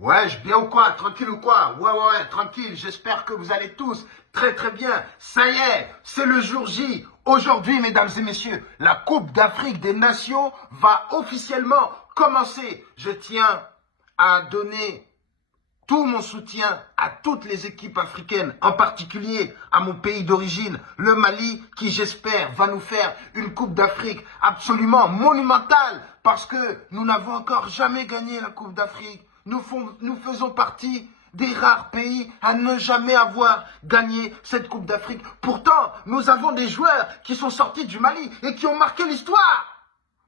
Ouais, bien ou quoi? Tranquille ou quoi? Ouais, tranquille. J'espère que vous allez tous très très bien. Ça y est, c'est le jour J. Aujourd'hui, mesdames et messieurs, la Coupe d'Afrique des Nations va officiellement commencer. Je tiens à donner tout mon soutien à toutes les équipes africaines, en particulier à mon pays d'origine, le Mali, qui j'espère va nous faire une Coupe d'Afrique absolument monumentale, parce que nous n'avons encore jamais gagné la Coupe d'Afrique. Nous faisons partie des rares pays à ne jamais avoir gagné cette Coupe d'Afrique. Pourtant, nous avons des joueurs qui sont sortis du Mali et qui ont marqué l'histoire.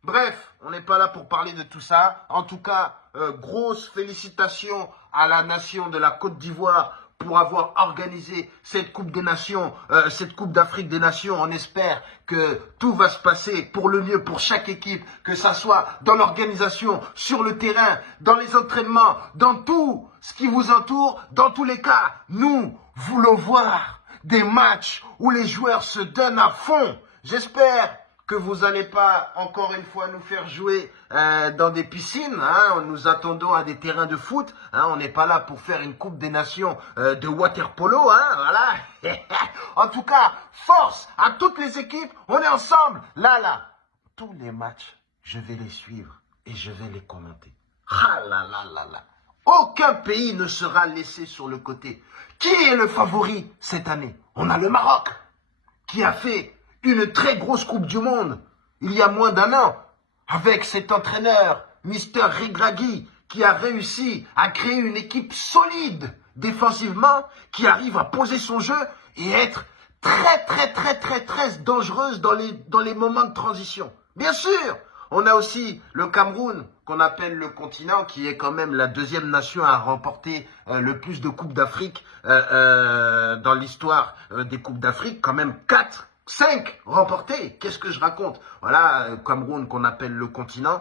Bref, on n'est pas là pour parler de tout ça. En tout cas, grosse félicitations à la nation de la Côte d'Ivoire pour avoir organisé cette Coupe des Nations, cette Coupe d'Afrique des Nations. On espère que tout va se passer pour le mieux pour chaque équipe, que ça soit dans l'organisation, sur le terrain, dans les entraînements, dans tout ce qui vous entoure. Dans tous les cas, nous voulons voir des matchs où les joueurs se donnent à fond. J'espère que vous n'allez pas encore une fois nous faire jouer dans des piscines. Nous attendons à des terrains de foot. On n'est pas là pour faire une Coupe des Nations de water polo. Voilà. En tout cas, force à toutes les équipes. On est ensemble. Là. Tous les matchs, je vais les suivre et je vais les commenter. Là. Aucun pays ne sera laissé sur le côté. Qui est le favori cette année? On a le Maroc qui a fait une très grosse Coupe du Monde, il y a moins d'un an, avec cet entraîneur, Mister Regragui, qui a réussi à créer une équipe solide défensivement, qui arrive à poser son jeu et être très dangereuse dans les moments de transition. Bien sûr, on a aussi le Cameroun, qu'on appelle le continent, qui est quand même la deuxième nation à remporter le plus de Coupes d'Afrique dans l'histoire des Coupes d'Afrique, quand même 5 remportés. Qu'est-ce que je raconte? Voilà, Cameroun qu'on appelle le continent.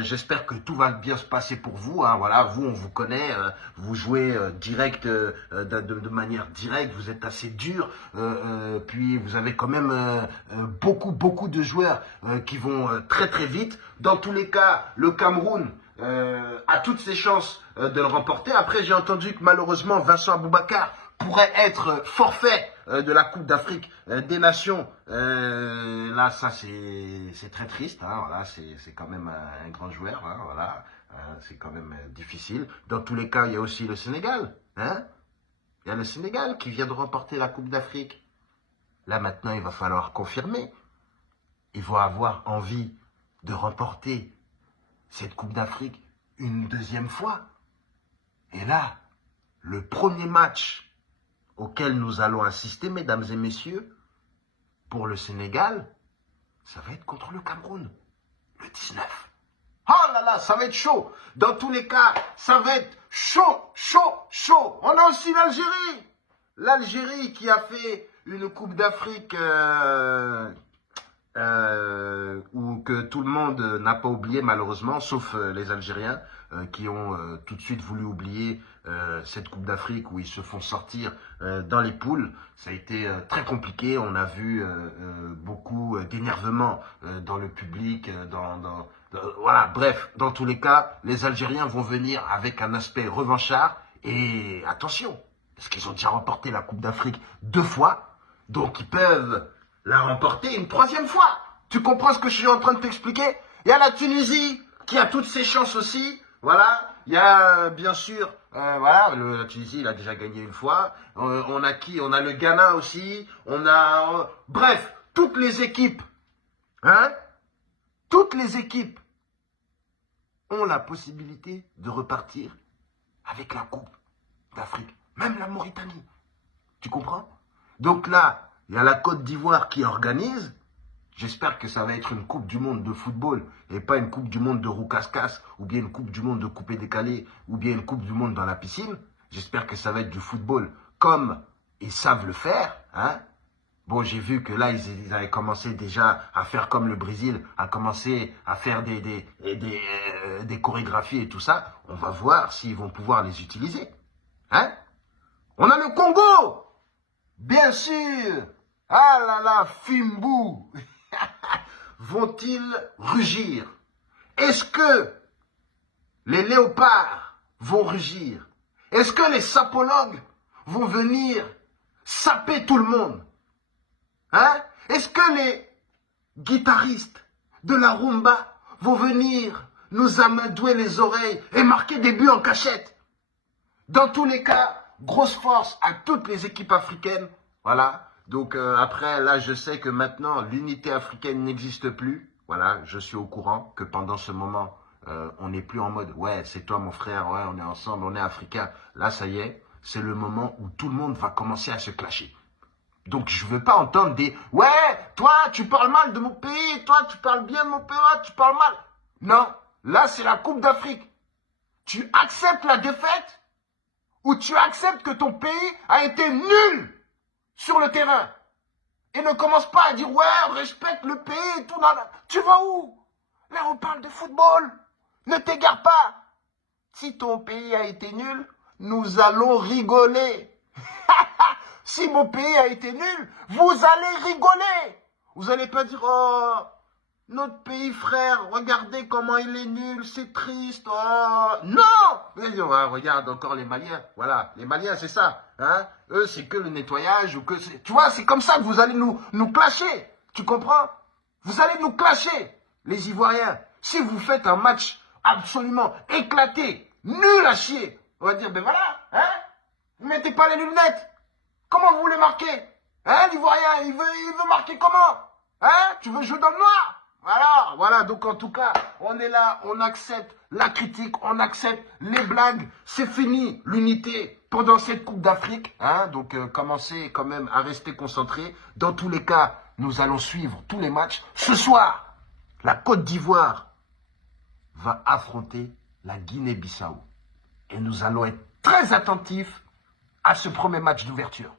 J'espère que tout va bien se passer pour vous. Voilà, vous, on vous connaît. Vous jouez direct, de manière directe. Vous êtes assez dur. Puis vous avez quand même beaucoup de joueurs qui vont très vite. Dans tous les cas, le Cameroun a toutes ses chances de le remporter. Après, j'ai entendu que malheureusement, Vincent Aboubakar pourrait être forfait de la Coupe d'Afrique des Nations. Là, ça, c'est très triste. Voilà, c'est quand même un grand joueur. Voilà, c'est quand même difficile. Dans tous les cas, il y a aussi le Sénégal. Il y a le Sénégal qui vient de remporter la Coupe d'Afrique. Là, maintenant, il va falloir confirmer. Ils vont avoir envie de remporter cette Coupe d'Afrique une deuxième fois. Et là, le premier match auquel nous allons assister, mesdames et messieurs, pour le Sénégal, ça va être contre le Cameroun, le 19. Oh là, ça va être chaud. Dans tous les cas, ça va être chaud. On a aussi l'Algérie. L'Algérie qui a fait une Coupe d'Afrique ou que tout le monde n'a pas oublié malheureusement, sauf les Algériens qui ont tout de suite voulu oublier cette Coupe d'Afrique où ils se font sortir dans les poules. Ça a été très compliqué, on a vu beaucoup d'énervement dans le public, voilà, bref, dans tous les cas, les Algériens vont venir avec un aspect revanchard et attention, parce qu'ils ont déjà remporté la Coupe d'Afrique 2 fois, donc ils peuvent la remporter une 3e fois. Tu comprends ce que je suis en train de t'expliquer? Il y a la Tunisie qui a toutes ses chances aussi. Voilà. Il y a bien sûr, voilà, la Tunisie, il a déjà gagné une fois. On a qui? On a le Ghana aussi. On a, bref, toutes les équipes, toutes les équipes ont la possibilité de repartir avec la Coupe d'Afrique. Même la Mauritanie. Tu comprends? Donc là, il y a la Côte d'Ivoire qui organise. J'espère que ça va être une Coupe du Monde de football et pas une Coupe du Monde de roue-casse-casse ou bien une Coupe du Monde de coupé-décalé ou bien une Coupe du Monde dans la piscine. J'espère que ça va être du football comme ils savent le faire. Bon, j'ai vu que là, ils avaient commencé déjà à faire comme le Brésil, à commencer à faire des chorégraphies et tout ça. On va voir s'ils vont pouvoir les utiliser. On a le Congo, bien sûr. Ah là, Fimbu. Vont-ils rugir? Est-ce que les léopards vont rugir? Est-ce que les sapologues vont venir saper tout le monde? Hein? Est-ce que les guitaristes de la rumba vont venir nous amadouer les oreilles et marquer des buts en cachette? Dans tous les cas, grosse force à toutes les équipes africaines. Voilà. Donc après, là, je sais que maintenant, l'unité africaine n'existe plus. Voilà, je suis au courant que pendant ce moment, on n'est plus en mode « Ouais, c'est toi mon frère, ouais, on est ensemble, on est africains ». Là, ça y est, c'est le moment où tout le monde va commencer à se clasher. Donc, je ne veux pas entendre des « Ouais, toi, tu parles mal de mon pays, toi, tu parles bien de mon pays, ouais, tu parles mal ». Non, là, c'est la Coupe d'Afrique. Tu acceptes la défaite ou tu acceptes que ton pays a été nul sur le terrain. Et ne commence pas à dire « Ouais, on respecte le pays et tout. » Tu vas où? Là, on parle de football. Ne t'égare pas. Si ton pays a été nul, nous allons rigoler. Si mon pays a été nul, vous allez rigoler. Vous n'allez pas dire « Oh, notre pays frère, regardez comment il est nul, c'est triste. Oh. » Non. Vous allez dire ouais, « Regarde encore les Maliens. » Voilà, les Maliens, c'est ça. Hein? Eux, c'est que le nettoyage. Ou que tu vois, c'est comme ça que vous allez nous clasher. Tu comprends? Vous allez nous clasher, les Ivoiriens. Si vous faites un match absolument éclaté, nul à chier, on va dire, ben voilà, hein? Vous mettez pas les lunettes. Comment vous voulez marquer? Hein, l'Ivoirien, il veut marquer comment? Hein? Tu veux jouer dans le noir? Voilà, donc en tout cas, on est là, on accepte la critique, on accepte les blagues, c'est fini l'unité pendant cette Coupe d'Afrique, hein, donc commencez quand même à rester concentrés. Dans tous les cas, nous allons suivre tous les matchs. Ce soir, la Côte d'Ivoire va affronter la Guinée-Bissau et nous allons être très attentifs à ce premier match d'ouverture.